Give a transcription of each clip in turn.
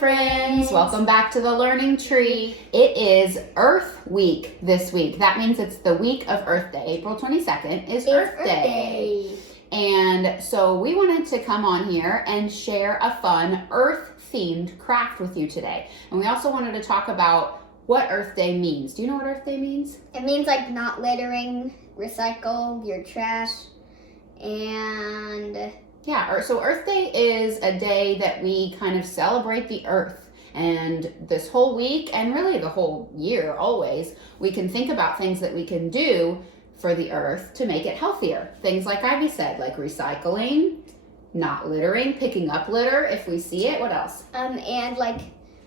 friends. Welcome back to the Learning Tree. It is Earth Week this week. That means it's the week of Earth Day. April 22nd is Earth Day. And so we wanted to come on here and share a fun Earth-themed craft with you today. And we also wanted to talk about what Earth Day means. Do you know what Earth Day means? It means like not littering, recycle your trash, and... Yeah, so Earth Day is a day that we kind of celebrate the earth. And this whole week, and really the whole year, always, we can think about things that we can do for the earth to make it healthier. Things like Ivy said, like recycling, not littering, picking up litter if we see it. What else? And like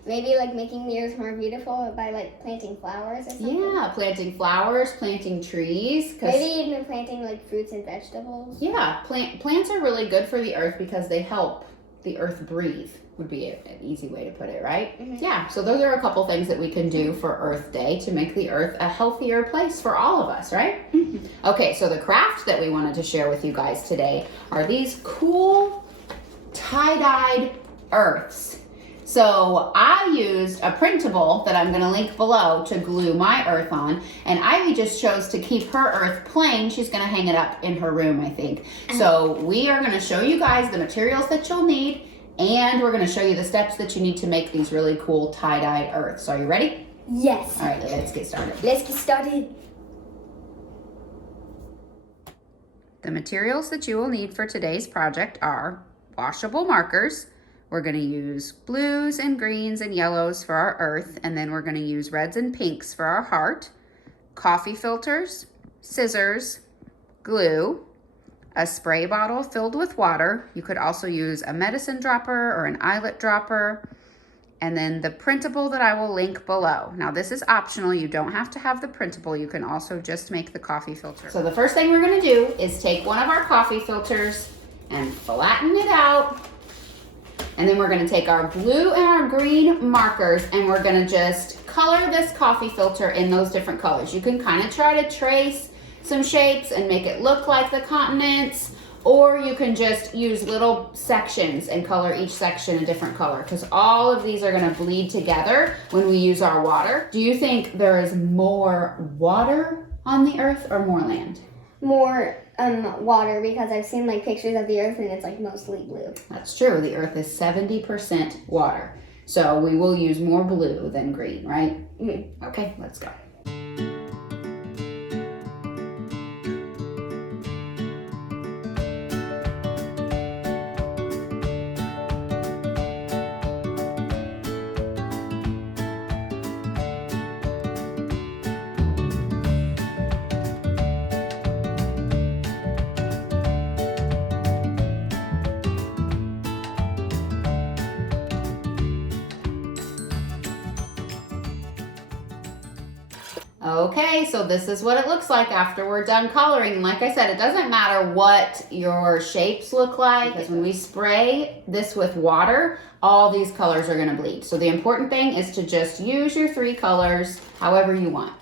maybe like making the earth more beautiful by like planting flowers or something. Yeah, planting flowers, planting trees. Maybe even planting like fruits and vegetables. Yeah, plants are really good for the earth because they help the earth breathe, would be an easy way to put it, right? Mm-hmm. Yeah, so those are a couple things that we can do for Earth Day to make the earth a healthier place for all of us, right? Mm-hmm. Okay, so the craft that we wanted to share with you guys today are these cool tie-dyed earths. So I used a printable that I'm going to link below to glue my earth on, and Ivy just chose to keep her earth plain. She's going to hang it up in her room, I think. So we are going to show you guys the materials that you'll need, and we're going to show you the steps that you need to make these really cool tie-dyed earths. Are you ready? Yes. All right, let's get started. Let's get started. The materials that you will need for today's project are washable markers. We're going to use blues and greens and yellows for our earth, and then we're going to use reds and pinks for our heart, coffee filters, scissors, glue, a spray bottle filled with water. You could also use a medicine dropper or an eyelet dropper, and then the printable that I will link below. Now this is optional. You don't have to have the printable. You can also just make the coffee filter. So the first thing we're going to do is take one of our coffee filters and flatten it out. And then we're going to take our blue and our green markers and we're going to just color this coffee filter in those different colors. You can kind of try to trace some shapes and make it look like the continents, or you can just use little sections and color each section a different color, because all of these are going to bleed together when we use our water. Do you think there is more water on the earth or more land? More water, because I've seen like pictures of the earth and it's like mostly blue. That's true. The earth is 70% water. So we will use more blue than green, right? Mm-hmm. Okay, let's go. Okay, so this is what it looks like after we're done coloring. Like I said, it doesn't matter what your shapes look like, because when we spray this with water, all these colors are gonna bleed. So the important thing is to just use your 3 colors however you want.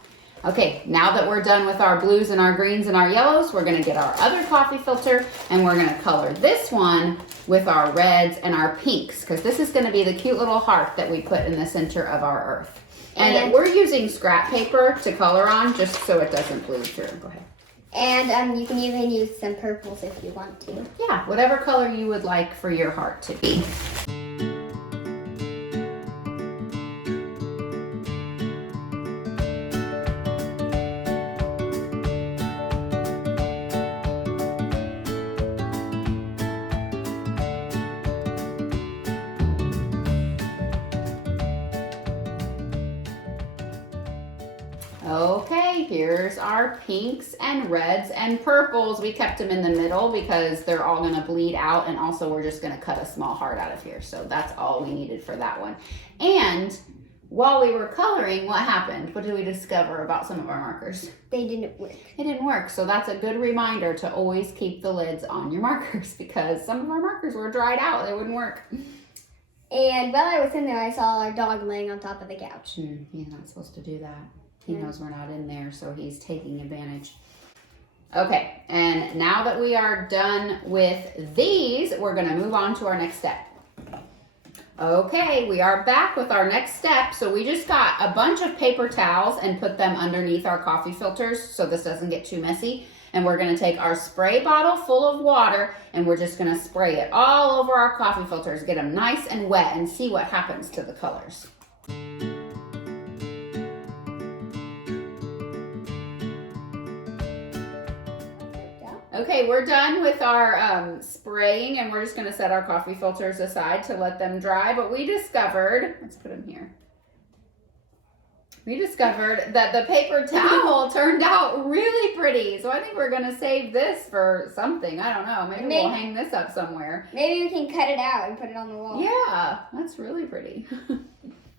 Okay, now that we're done with our blues and our greens and our yellows, we're gonna get our other coffee filter and we're gonna color this one with our reds and our pinks, because this is gonna be the cute little heart that we put in the center of our earth. And we're using scrap paper to color on just so it doesn't bleed through. Go ahead. And you can even use some purples if you want to. Yeah, whatever color you would like for your heart to be. Okay, here's our pinks and reds and purples. We kept them in the middle because they're all gonna bleed out, and also we're just gonna cut a small heart out of here. So that's all we needed for that one. And while we were coloring, what happened? What did we discover about some of our markers? They didn't work. It didn't work. So that's a good reminder to always keep the lids on your markers, because some of our markers were dried out. They wouldn't work. And while I was in there, I saw our dog laying on top of the couch. He's not supposed to do that. He knows we're not in there, so he's taking advantage. Okay, and now that we are done with these, we're gonna move on to our next step. Okay, we are back with our next step. So we just got a bunch of paper towels and put them underneath our coffee filters so this doesn't get too messy. And we're gonna take our spray bottle full of water and we're just gonna spray it all over our coffee filters, get them nice and wet, and see what happens to the colors. Okay, we're done with our spraying, and we're just gonna set our coffee filters aside to let them dry. But we discovered, let's put them here. We discovered that the paper towel turned out really pretty. So I think we're gonna save this for something. I don't know, maybe we'll hang this up somewhere. Maybe we can cut it out and put it on the wall. Yeah, that's really pretty.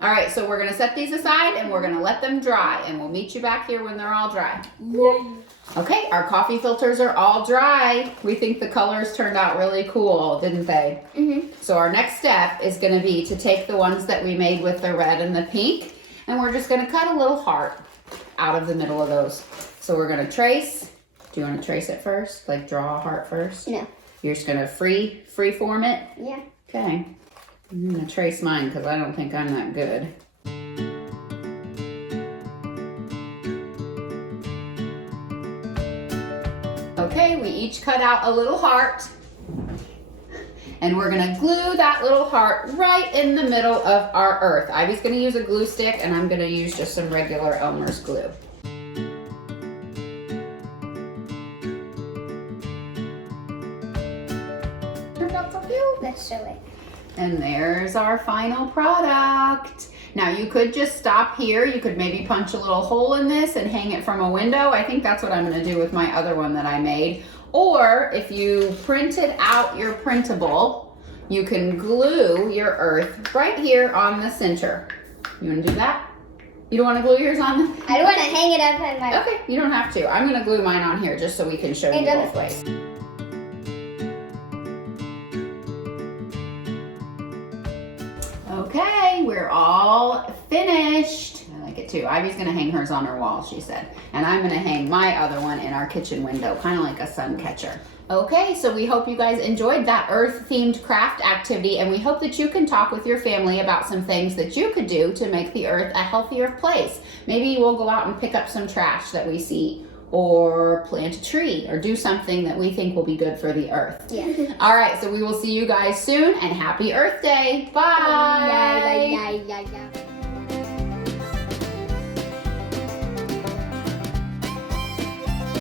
All right, so we're gonna set these aside and we're gonna let them dry, and we'll meet you back here when they're all dry. Yay. Okay, our coffee filters are all dry. We think the colors turned out really cool, didn't they? Mm-hmm. So our next step is gonna be to take the ones that we made with the red and the pink, and we're just gonna cut a little heart out of the middle of those. So we're gonna trace. Do you wanna trace it first? Like draw a heart first? No. You're just gonna free form it? Yeah. Okay. I'm gonna trace mine because I don't think I'm that good. Okay, we each cut out a little heart. And we're gonna glue that little heart right in the middle of our earth. Ivy's gonna use a glue stick and I'm gonna use just some regular Elmer's glue. Turned out so cute. Let's show it. And there's our final product. Now you could just stop here. You could maybe punch a little hole in this and hang it from a window. I think that's what I'm gonna do with my other one that I made. Or if you printed out your printable, you can glue your earth right here on the center. You wanna do that? You don't wanna glue yours on? I don't want to hang it up on my... Okay, you don't have to. I'm gonna glue mine on here just so we can show you both ways. Okay, we're all finished. I like it too. Ivy's gonna hang hers on her wall, she said. And I'm gonna hang my other one in our kitchen window, kind of like a sun catcher. Okay, so we hope you guys enjoyed that earth-themed craft activity, and we hope that you can talk with your family about some things that you could do to make the earth a healthier place. Maybe we'll go out and pick up some trash that we see, or plant a tree, or do something that we think will be good for the earth. Yeah. All right, so we will see you guys soon, and happy Earth Day. Bye. Yeah.